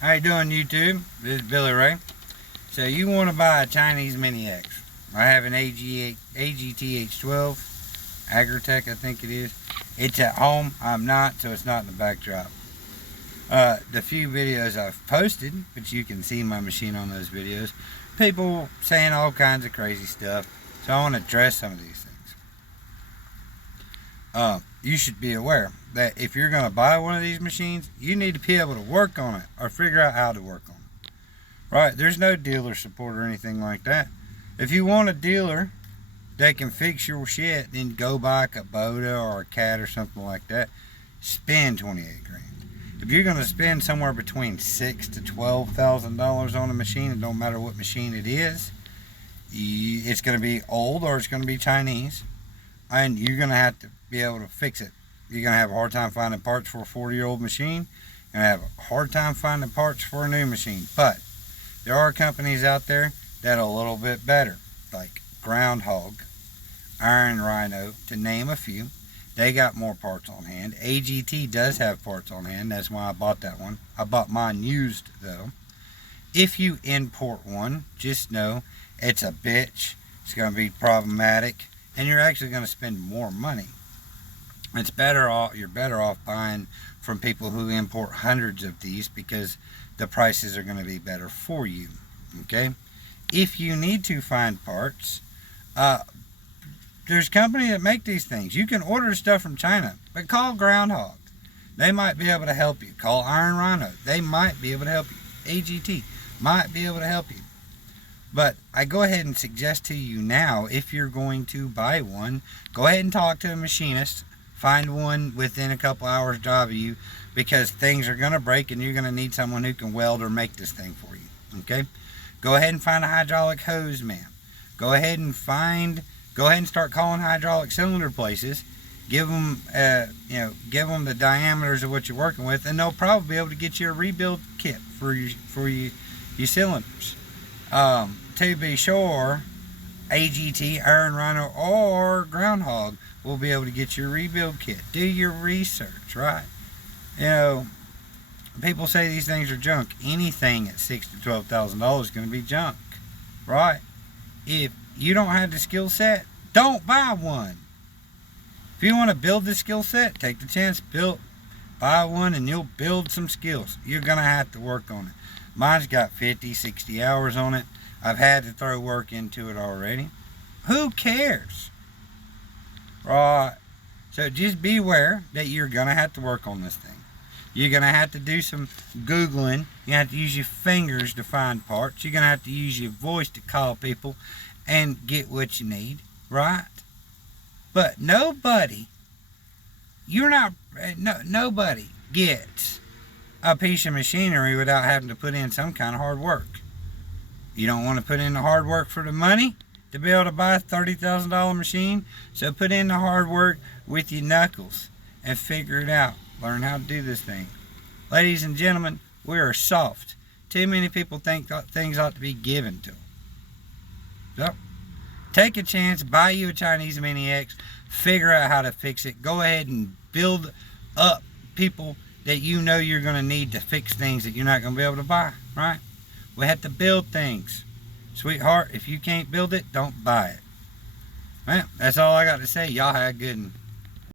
How you doing, YouTube? This is Billy Ray. So you want to buy a Chinese Mini X. I have an AGT-H12, Agritech I think it is. It's at home. I'm not, so it's not in the backdrop. The few videos I've posted, which you can see my machine on those videos, people saying all kinds of crazy stuff. So I want to address some of these things. You should be aware that if you're going to buy one of these machines, you need to be able to work on it or figure out how to work on it. Right? There's no dealer support or anything like that. If you want a dealer that can fix your shit, then go buy a Kubota or a Cat or something like that. Spend $28 grand. If you're going to spend somewhere between $6,000 to $12,000 on a machine, it don't matter what machine it is, it's going to be old or it's going to be Chinese, and you're going to have to be able to fix it. You're going to have a hard time finding parts for a 40-year-old machine. You're going to have a hard time finding parts for a new machine. But there are companies out there that are a little bit better, like Groundhog, Iron Rhino, to name a few. They got more parts on hand. AGT does have parts on hand. That's why I bought that one. I bought mine used, though. If you import one, just know it's a bitch. It's going to be problematic, and you're actually going to spend more money. It's better off. You're better off buying from people who import hundreds of these because the prices are going to be better for you. Okay. If you need to find parts, there's companies that make these things. You can order stuff from China, but call Groundhog. They might be able to help you. Call Iron Rhino. They might be able to help you. AGT might be able to help you. But I go ahead and suggest to you now, if you're going to buy one, go ahead and talk to a machinist. Find one within a couple hours drive of you, because things are going to break and you're going to need someone who can weld or make this thing for you. Okay? Go ahead and find a hydraulic hose man. Go ahead and start calling hydraulic cylinder places. Give them, give them the diameters of what you're working with, and they'll probably be able to get you a rebuild kit for your cylinders. To be sure, AGT, Iron Rhino, or Groundhog will be able to get your rebuild kit. Do your research, right? People say these things are junk. Anything at $6,000 to $12,000 is going to be junk, right? If you don't have the skill set, don't buy one. If you want to build the skill set, take the chance, buy one, and you'll build some skills. You're going to have to work on it. Mine's got 50, 60 hours on it. I've had to throw work into it already. Who cares? Right. So just beware that you're going to have to work on this thing. You're going to have to do some Googling. You have to use your fingers to find parts. You're going to have to use your voice to call people and get what you need. Right? But nobody gets a piece of machinery without having to put in some kind of hard work. You don't want to put in the hard work for the money to be able to buy a $30,000 machine, so put in the hard work with your knuckles and figure it out. Learn how to do this thing. Ladies and gentlemen, we are soft. Too many people think things ought to be given to them. So, take a chance, buy you a Chinese Mini X, figure out how to fix it. Go ahead and build up people that you know you're going to need to fix things that you're not going to be able to buy, right? We have to build things. Sweetheart, if you can't build it, don't buy it. Well, that's all I got to say. Y'all have a good one.